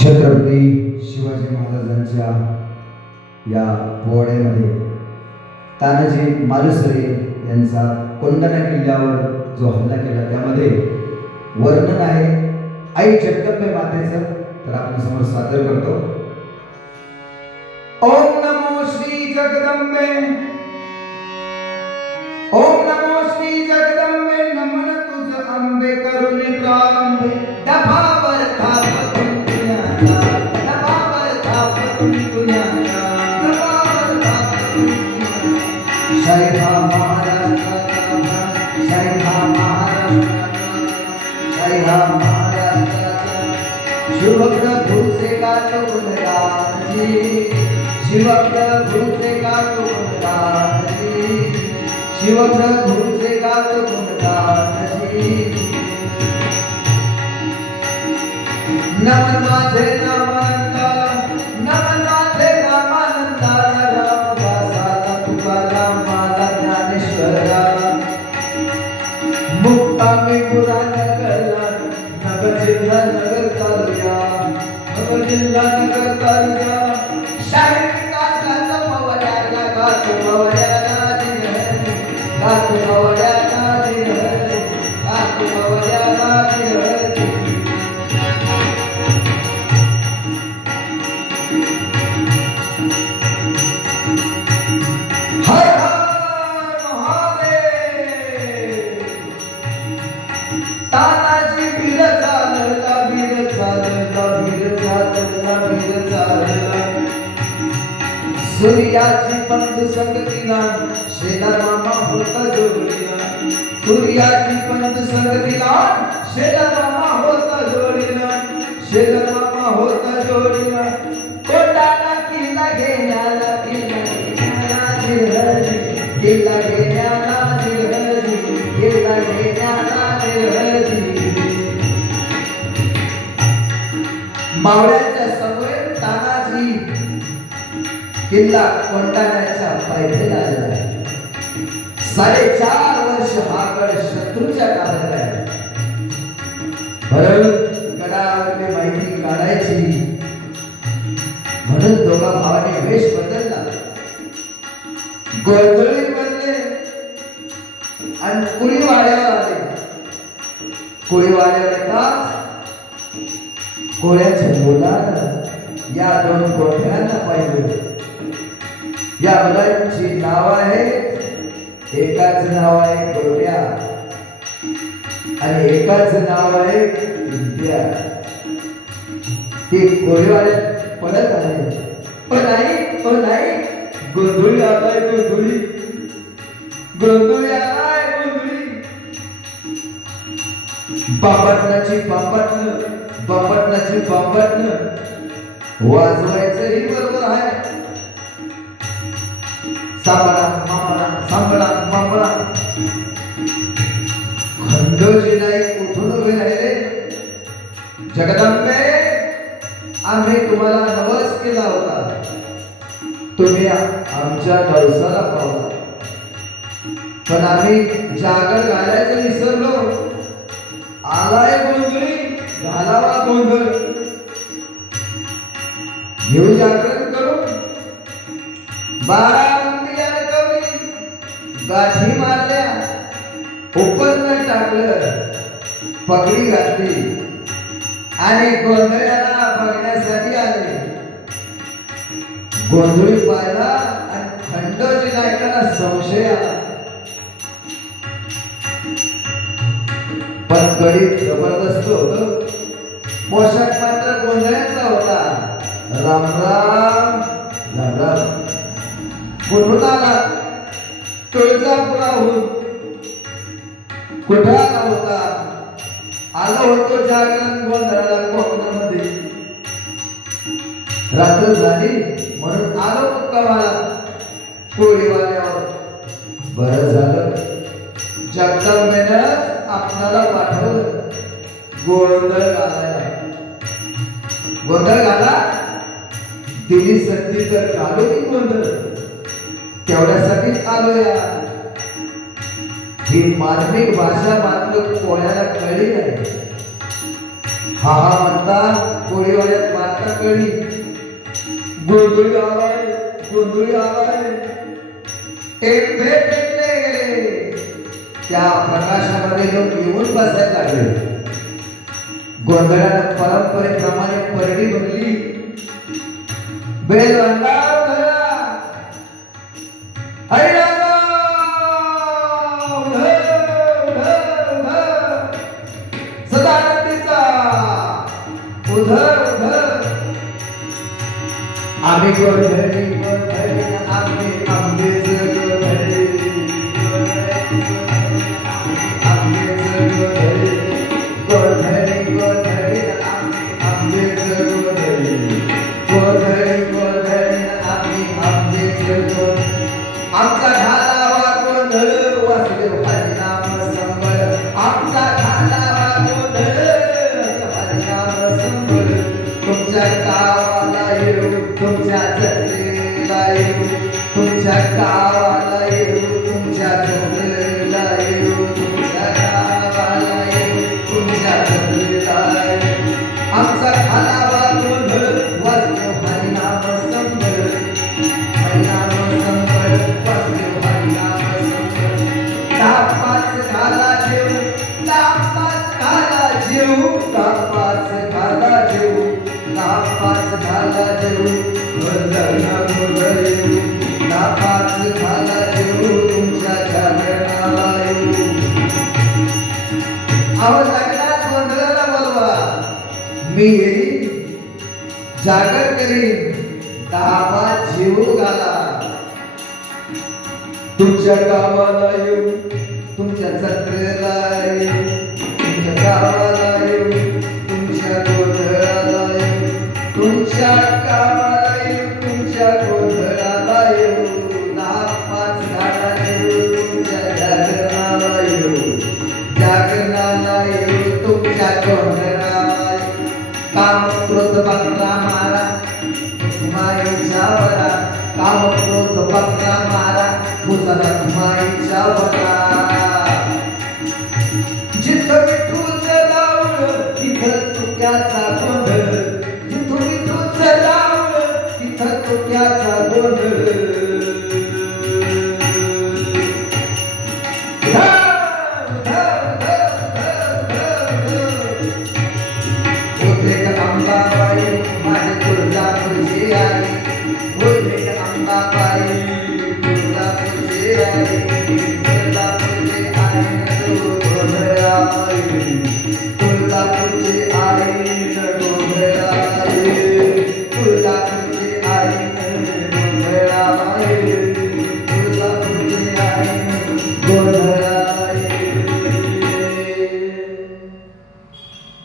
छत्रपती शिवाजी महाराजांच्या या पोवाड्यामध्ये तानाजी मालुसरे यांचा कोंढाणा किल्ल्यावर जो हल्ला केला त्यामध्ये वर्णन आहे आई जगदंबे मातेचं, तर आपण समोर सादर करतो. ओम नमो श्री जगदंबे, ओम नमो श्री जगदंबे, नमन तुझ अंबे करुणी प्रारंभे, दफावर थाप दुनियाचा, दफावर थाप दुनियाचा, दफावर थाप दुनियाचा. शाहिदा महाराष्ट्राचा, शाहिदा महाराष्ट्राचा, शाहिदा महाराष्ट्राचा, शिवप्रभूचे काटोलराजी, शिवप्रभूचे काटोलराजी, शिवप्रभूचे काटोलराजी. नमन माझे नामानंदाला, नमन माझे नामानंदाला, रामदासाला तुकारामाला ज्ञानेश्वराला, मुक्कामी पुराणकला, नगर जिल्हा नगर तालुका, नगर जिल्हा नगर तालुका. शाहीर विकासाचा पवड्याला गातो पवड्याला जिरहरी, गातो पवड्याला जिरहरी, गातो पवड्याला जिरहरी. हर हर महादेव. तानाजी वीर चालला, वीर चालला, वीर चालला, वीर चालला. सूर्याची पंध संगतीला शेलार मामा होता जोडीला, सूर्याची पंध संगतीला शेलार मामा होता जोडीला, शेलार मामा होता जोडीला. कोंढाणा किल्ला घेण्याला, किल्ला घेण्याला जिरहरी, किल्ला घेण्याला जिरहरी, किल्ला घेण्याला जिरहरी. मावळ्यांच्या समोर तानाजी किल्ला कोंढाण्याच्या पायथ्याला आलेला आहे. 4.5 वर्ष हा गड शत्रूच्या ताब्यात आहे. बरं, गडावरली माहिती काढायची म्हणून दोघा भावाने वेश बदलला, गोंधळी बनले आणि कुळीवाड्यावर आले. कुळीवाड्यावर येताच कोळ्याच्या मुलानं या 2 गोठ्यांना पाहिलं. या मुलांची नाव आहे, एकाच नाव आहे गोट्या आणि एकाच नाव आहे विद्या. ते कोळीवाड्यात पडत आले. पण नाही, गोंधळी आलाय, गोंधळी, गोंधळी आलाय, गोंधळी. बापटनाची बापटन, बापटनाची बापटन वाजवायचंही बरोबर आहे. सांबळा मामळा, सांबळा मामळा. खंडोजी नाईक उठून उभे राहिले. जगदंबे, आम्ही तुम्हाला नवस केला होता, तुम्ही आमच्या नवसाला पावला, पण आम्ही जागर घालायचं विसरलो. आलाय गोंधळी, घालावा गोंधळ. घेऊ जागरण करून 12 मंदिर अडकवली, गाठी मारल्या, उपन्न टाकलं, पगडी घातली आणि गोंधळ्याला बघण्यासाठी आले. गोंधळी पाहिला आणि खंडोजी नायकाला संशय आला. पण गडी जबरदस्त होत. पोशाख मात्र गोंधळ्याचा होता. राम राम, राम राम. कुठून आला? तुळजापुराहून. कुठं आला होता? आलो होतो जागरण गोंधळाला कोकणामध्ये. रात्र झाली म्हणून आलो मुक्कामाला कोळीवाल्यावर. बरं झालं जगदंबेनं आपणाला पाठवलं गोंधळ घालायला. गोंधळ घाला, दिली संधी तर घालो की गोंधळ. तेवढ्यासाठीच आलो या. ही मार्मिक भाषा मात्र कोणाला कळली नाही. हा हा म्हणता कोळीवाड्यात माता कळी गोंधळी आलाय गोंधळी आलाय एक भेटले गेले त्या प्रकाशामध्ये लोक येऊन बसायला लागले गोंधळानं परंपरेप्रमाणे परडी भरली बेल अंगार धरला हरिराम सदानंदीचा उधर उधर आम्ही गोंधळी गोंधळी आम्ही आंबेच गोंधळी आंबेच गोंधळी गोंधळी गोंधळी आम्ही आंबेच गोंधळी गोंधळी गोंधळी आम्ही आंबेच गोंधळी आमचा घालावा गोंधळ वासुदेव हरिनाम संबळ आमचा घालावा गोंधळ हरिनाम संबळ तुमच्या गावाला येऊ तुमच्या जत्रेला येऊ तुमच्या गावाला येऊ तुमच्या जत्रेला येऊ तुमच्या गावाला येऊ तुमच्या जत्रेला येऊ आमचा घालावा गोंधळ वासुदेव हरिनाम संबळ हरिनाम संबळ वासुदेव हरिनाम संबळ तापाच घाला जेऊ तापाच घाला जेऊ तापाच घाला जेऊ तापाच घाला जेऊ गोंधळा गोंधळी तापाच घाला जेऊ तुमच्या जागरणाला येऊ आवाज लागला गोंधळाला बोलवा मी येईल जागर करीन तापात जेऊ घाला तुमच्या गावाला येऊ तुमच्या जत्रेला येऊ तुमच्या गावाला येऊ तुमच्या गोंधळाला येऊ तुमच्या गावाला येऊ तुमच्या गोंधळाला येऊ नापाच घाला येऊ तुमच्या जागरणाला येऊ जागरणाला येऊ तुमच्या गोंधळाला येऊ काम क्रोध बकरा मारा माईच्या वरा काम क्रोध बकरा मारा भूतनाथ माईच्या वरा जिथं विठूचं लावलं तिथं तुक्याचा गोंधळ जिथं विठूचं लावलं तिथं तुक्याचा गोंधळ